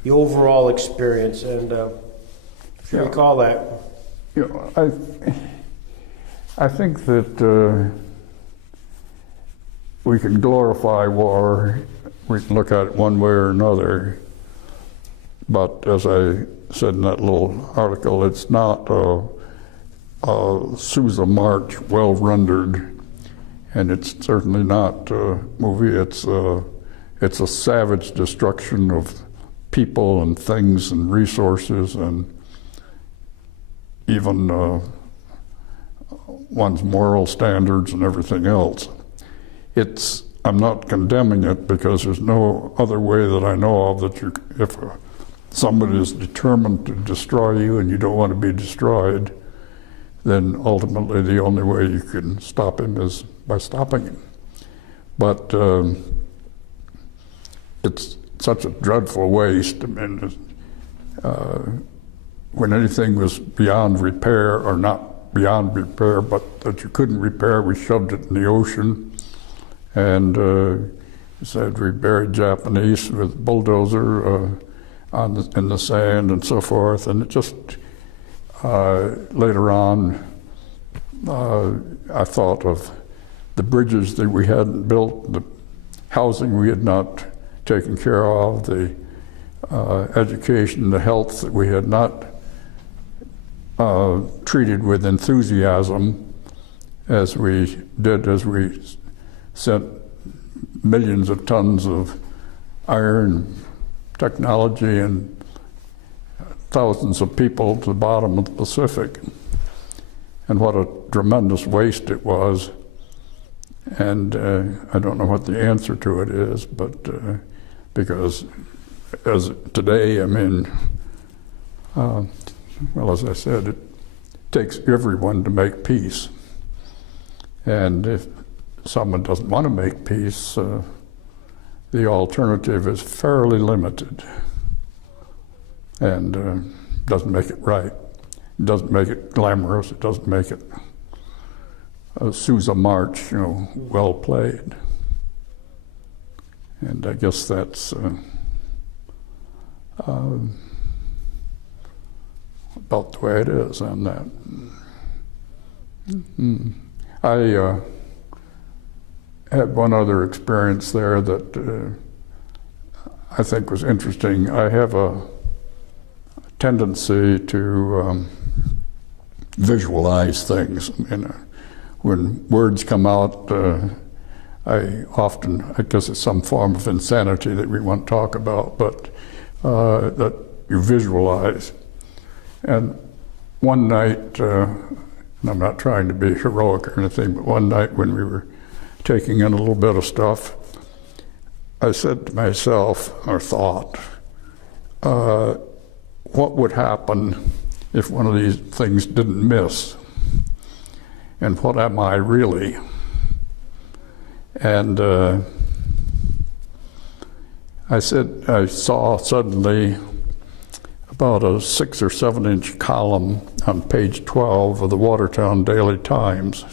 overall experience. And if you recall that. You know, I think that we can glorify war. We can look at it one way or another. But as I said in that little article, it's not a Sousa march well rendered, and it's certainly not a movie. It's a savage destruction of people and things and resources, and even one's moral standards and everything else. It's I'm not condemning it, because there's no other way that I know of that if somebody is determined to destroy you and you don't want to be destroyed, then ultimately the only way you can stop him is by stopping him. But it's such a dreadful waste. I mean, when anything was beyond repair, or not beyond repair, but that you couldn't repair, we shoved it in the ocean. And said we buried Japanese with bulldozer in the sand and so forth. And it just, later on, I thought of the bridges that we hadn't built, the housing we had not taken care of, the education, the health that we had not treated with enthusiasm as we did, as we sent millions of tons of iron technology and thousands of people to the bottom of the Pacific. And what a tremendous waste it was. And I don't know what the answer to it is, but because as today, I mean, well, as I said, it takes everyone to make peace. And if someone doesn't want to make peace, the alternative is fairly limited, and doesn't make it right. It doesn't make it glamorous. It doesn't make it a Sousa march, well played. And I guess that's about the way it is on that. I had one other experience there that I think was interesting. I have a tendency to visualize things. When words come out, I guess it's some form of insanity that we won't talk about, but that you visualize. And one night, and I'm not trying to be heroic or anything, but one night when we were taking in a little bit of stuff, I said to myself, or thought, what would happen if one of these things didn't miss? And what am I really? And I saw suddenly about a 6 or 7 inch column on page 12 of the Watertown Daily Times.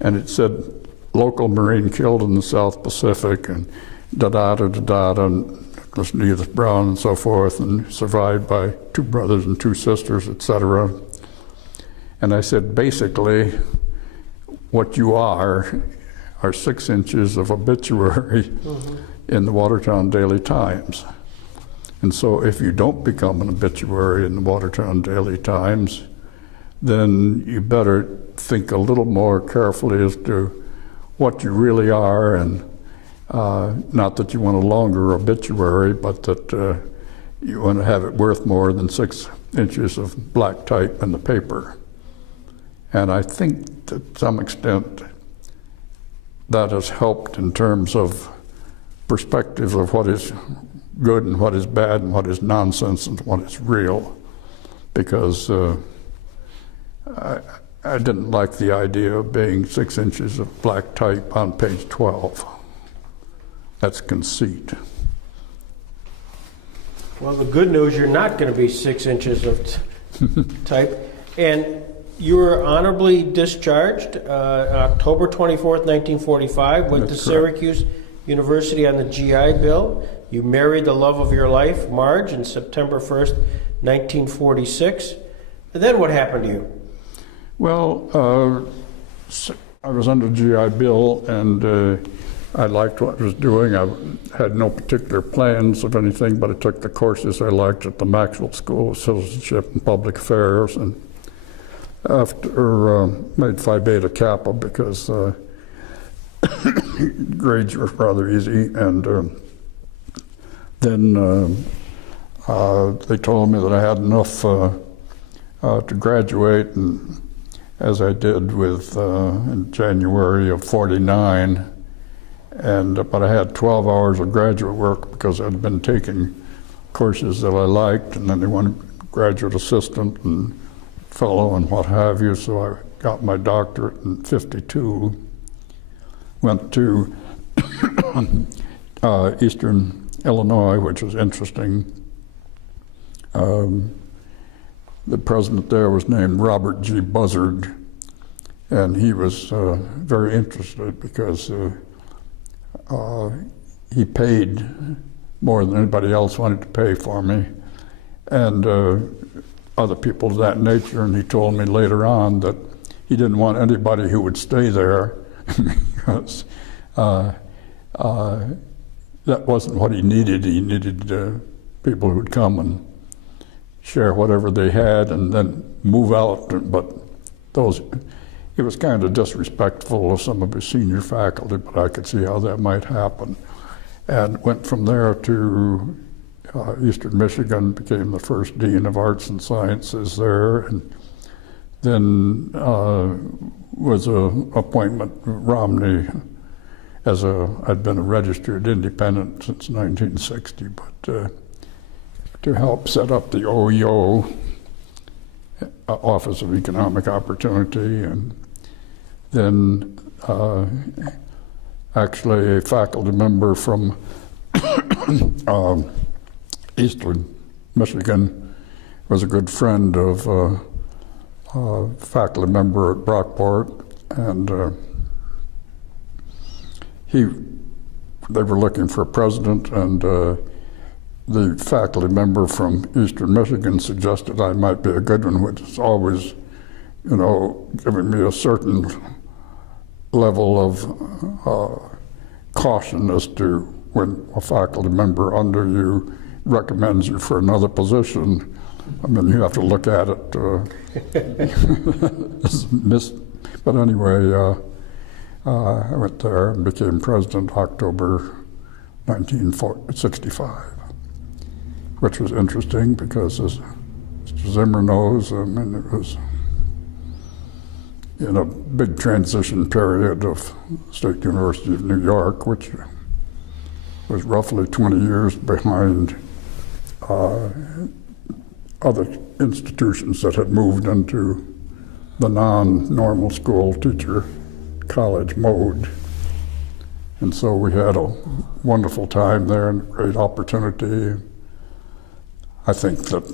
And it said, local Marine killed in the South Pacific, and da-da-da-da-da, and Nicholas Edith Brown and so forth, and survived by 2 brothers and 2 sisters, etc. And I said, basically, what you are 6 inches of obituary in the Watertown Daily Times. And so if you don't become an obituary in the Watertown Daily Times, then you better think a little more carefully as to what you really are, and not that you want a longer obituary, but that you want to have it worth more than 6 inches of black type in the paper. And I think to some extent that has helped in terms of perspectives of what is good and what is bad and what is nonsense and what is real, because I didn't like the idea of being 6 inches of black type on page 12. That's conceit. Well, the good news, you're not going to be 6 inches of type. And you were honorably discharged October 24th, 1945, went to Syracuse University on the GI Bill. You married the love of your life, Marge, on September 1st, 1946. And then what happened to you? Well, I was under GI Bill, and I liked what I was doing. I had no particular plans of anything, but I took the courses I liked at the Maxwell School of Citizenship and Public Affairs, and after made Phi Beta Kappa because grades were rather easy, and then they told me that I had enough to graduate, and as I did with in January of '49, But I had 12 hours of graduate work because I'd been taking courses that I liked, and then they wanted graduate assistant and fellow and what have you, so I got my doctorate in '52, went to Eastern Illinois, which was interesting. The president there was named Robert G. Buzzard, and he was very interested because he paid more than anybody else wanted to pay for me, and other people of that nature. And he told me later on that he didn't want anybody who would stay there because that wasn't what he needed. He needed people who would come and share whatever they had and then move out. But it was kind of disrespectful of some of his senior faculty, but I could see how that might happen. And went from there to Eastern Michigan, became the first dean of arts and sciences there, and then was an appointment with Romney I'd been a registered independent since 1960, but to help set up the OEO, Office of Economic Opportunity, and then actually a faculty member from Eastern Michigan was a good friend of a faculty member at Brockport, and they were looking for a president, and the faculty member from Eastern Michigan suggested I might be a good one, which is always, giving me a certain level of caution as to when a faculty member under you recommends you for another position. I mean, you have to look at it. But anyway, I went there and became president October 1965, which was interesting because, as Mr. Zimmer knows, I mean, it was in a big transition period of State University of New York, which was roughly 20 years behind other institutions that had moved into the non-normal school teacher college mode. And so we had a wonderful time there and a great opportunity. I think that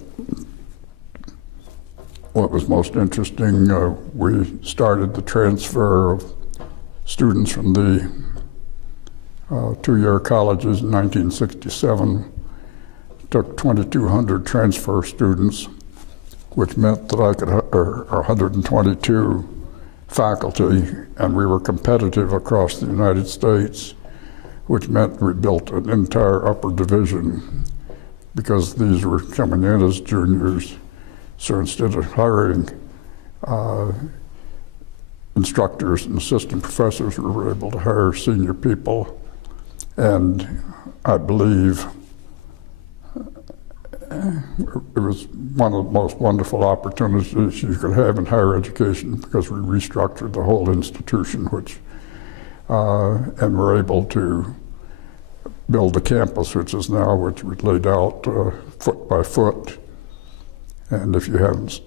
what was most interesting, we started the transfer of students from the two-year colleges in 1967. Took 2,200 transfer students, which meant that I could have 122 faculty, and we were competitive across the United States, which meant we built an entire upper division because these were coming in as juniors. So instead of hiring instructors and assistant professors, we were able to hire senior people. And I believe it was one of the most wonderful opportunities you could have in higher education because we restructured the whole institution, and were able to build the campus, which we laid out foot by foot. And if you haven't,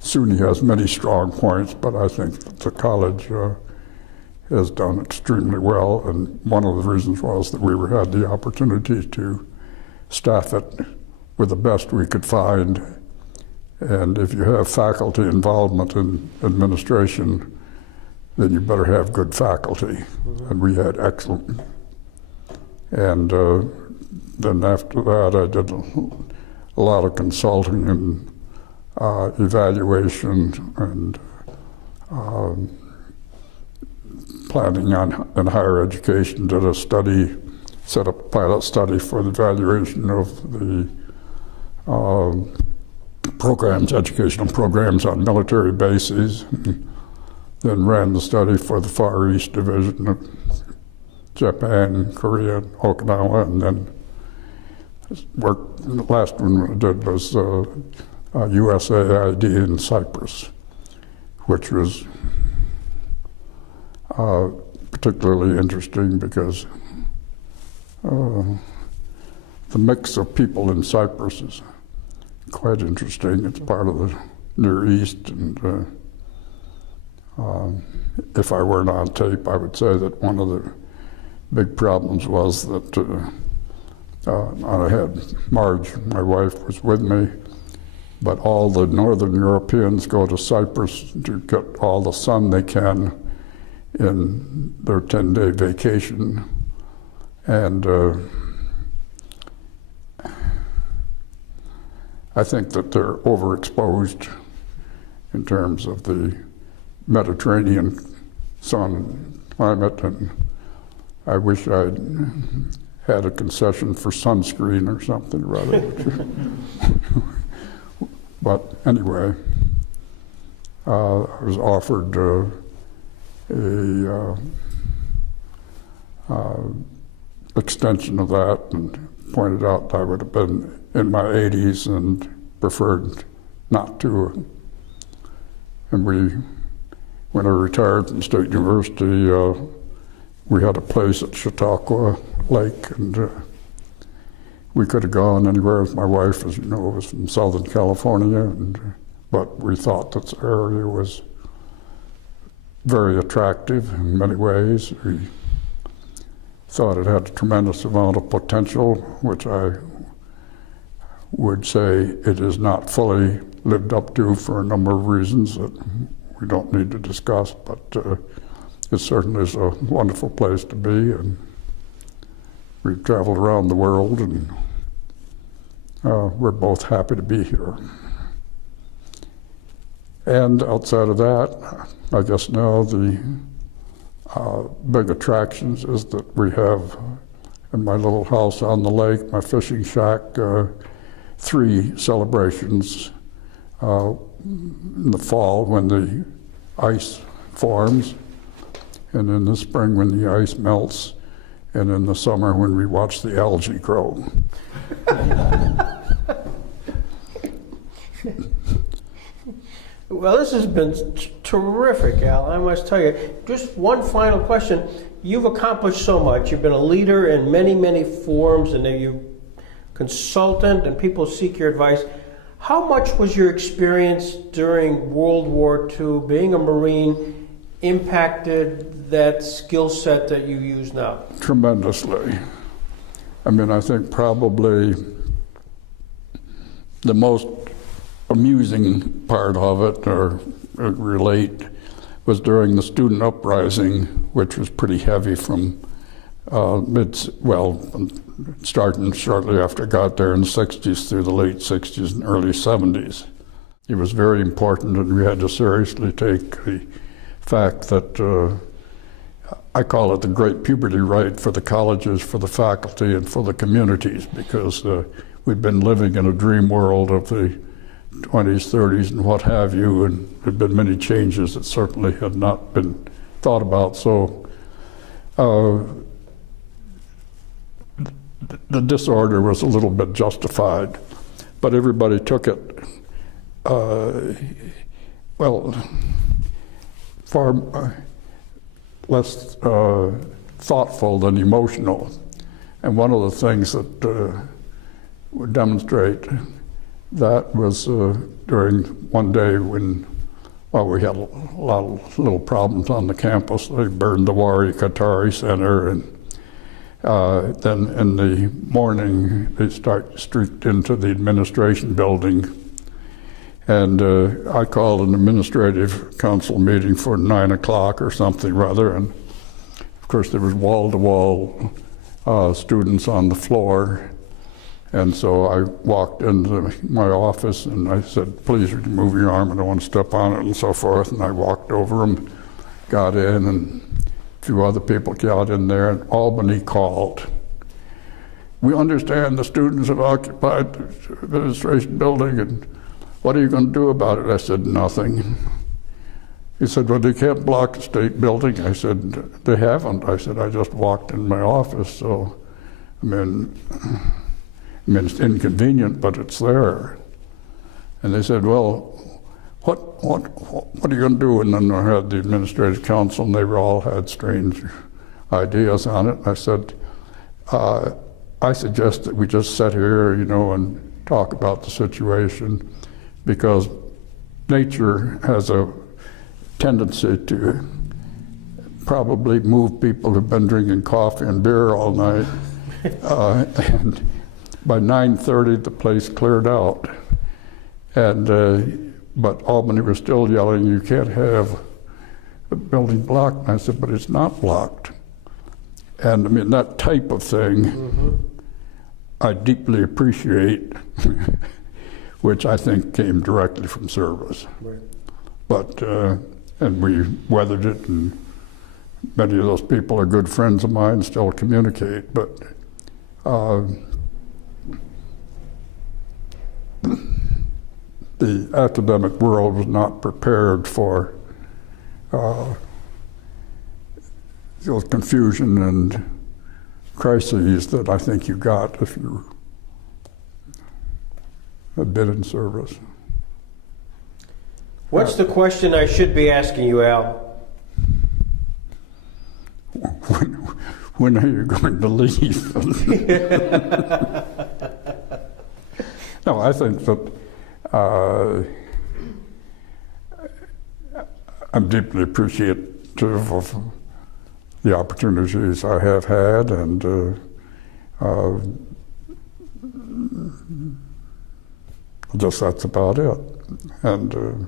SUNY has many strong points, but I think that the college has done extremely well, and one of the reasons was that we had the opportunity to staff it with the best we could find. And if you have faculty involvement in administration, then you better have good faculty. And we had excellent. And then after that, I did a lot of consulting and evaluation and planning in higher education. Did a study, set up a pilot study for the evaluation of the educational programs on military bases. Then ran the study for the Far East Division of Japan, Korea, Okinawa, and then the last one I did was USAID in Cyprus, which was particularly interesting because the mix of people in Cyprus is quite interesting. It's part of the Near East, and if I weren't on tape, I would say that one of the big problems was that I had Marge, my wife, was with me, but all the Northern Europeans go to Cyprus to get all the sun they can in their 10-day vacation, and I think that they're overexposed in terms of the Mediterranean sun climate, and I wish I'd had a concession for sunscreen or something rather. But anyway, I was offered extension of that and pointed out I would have been in my 80s and preferred not to. And when I retired from State University, we had a place at Chautauqua Lake, and we could have gone anywhere. My wife, as you know, was from Southern California, but we thought that the area was very attractive in many ways. We thought it had a tremendous amount of potential, which I would say it is not fully lived up to for a number of reasons that we don't need to discuss, but it certainly is a wonderful place to be, and we've traveled around the world, and we're both happy to be here. And outside of that, I guess now the big attractions is that we have in my little house on the lake, my fishing shack, 3 celebrations in the fall when the ice forms, and in the spring when the ice melts, and in the summer when we watch the algae grow. Well, this has been terrific, Al. I must tell you. Just one final question. You've accomplished so much. You've been a leader in many, many forms, and you consultant, and people seek your advice. How much was your experience during World War II, being a Marine, impacted that skill set that you use now? Tremendously. I mean, I think probably the most amusing part of it, or relate, was during the student uprising, which was pretty heavy from starting shortly after I got there in the 60s through the late 60s and early 70s. It was very important, and we had to seriously take the fact that I call it the great puberty rite for the colleges, for the faculty, and for the communities, because we'd been living in a dream world of the 20s, 30s, and what have you, and there had been many changes that certainly had not been thought about. So the disorder was a little bit justified, but everybody took it, far less thoughtful than emotional. And one of the things that would demonstrate that was during one day when, we had a lot of little problems on the campus. They burned the Wari Qatari Center, and then in the morning they streaked into the administration building, and I called an administrative council meeting for 9 o'clock or something rather, and of course there was wall-to-wall students on the floor. And so I walked into my office and I said, please remove your arm, I don't want to step on it, and so forth. And I walked over them, got in, and a few other people got in there, and Albany called. We understand the students have occupied the administration building, and what are you going to do about it? I said, nothing. He said, well, they can't block the state building. I said, they haven't. I said, I just walked in my office, so, I mean, it's inconvenient, but it's there. And they said, well, what are you going to do? And then I had the administrative council, and they all had strange ideas on it. I said, I suggest that we just sit here, and talk about the situation, because nature has a tendency to probably move people who've been drinking coffee and beer all night. And by 9:30, the place cleared out. But Albany was still yelling, "You can't have the building blocked." And I said, "But it's not blocked." And I mean, that type of thing, I deeply appreciate, which I think came directly from service. Right. But, and we weathered it, and many of those people are good friends of mine, still communicate, but the academic world was not prepared for those confusion and crises that I think you got if you had been in service. What's the question I should be asking you, Al? When are you going to leave? No, I think that I'm deeply appreciative of the opportunities I have had, and I guess that's about it. And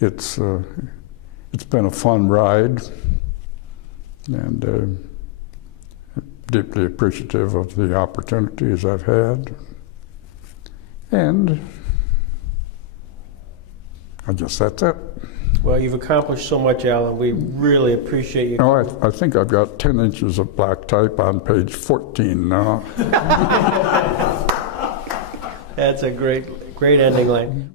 it's been a fun ride, and deeply appreciative of the opportunities I've had. And I guess that's it. Well, you've accomplished so much, Alan. We really appreciate you. No, I think I've got 10 inches of black type on page 14 now. That's a great ending line.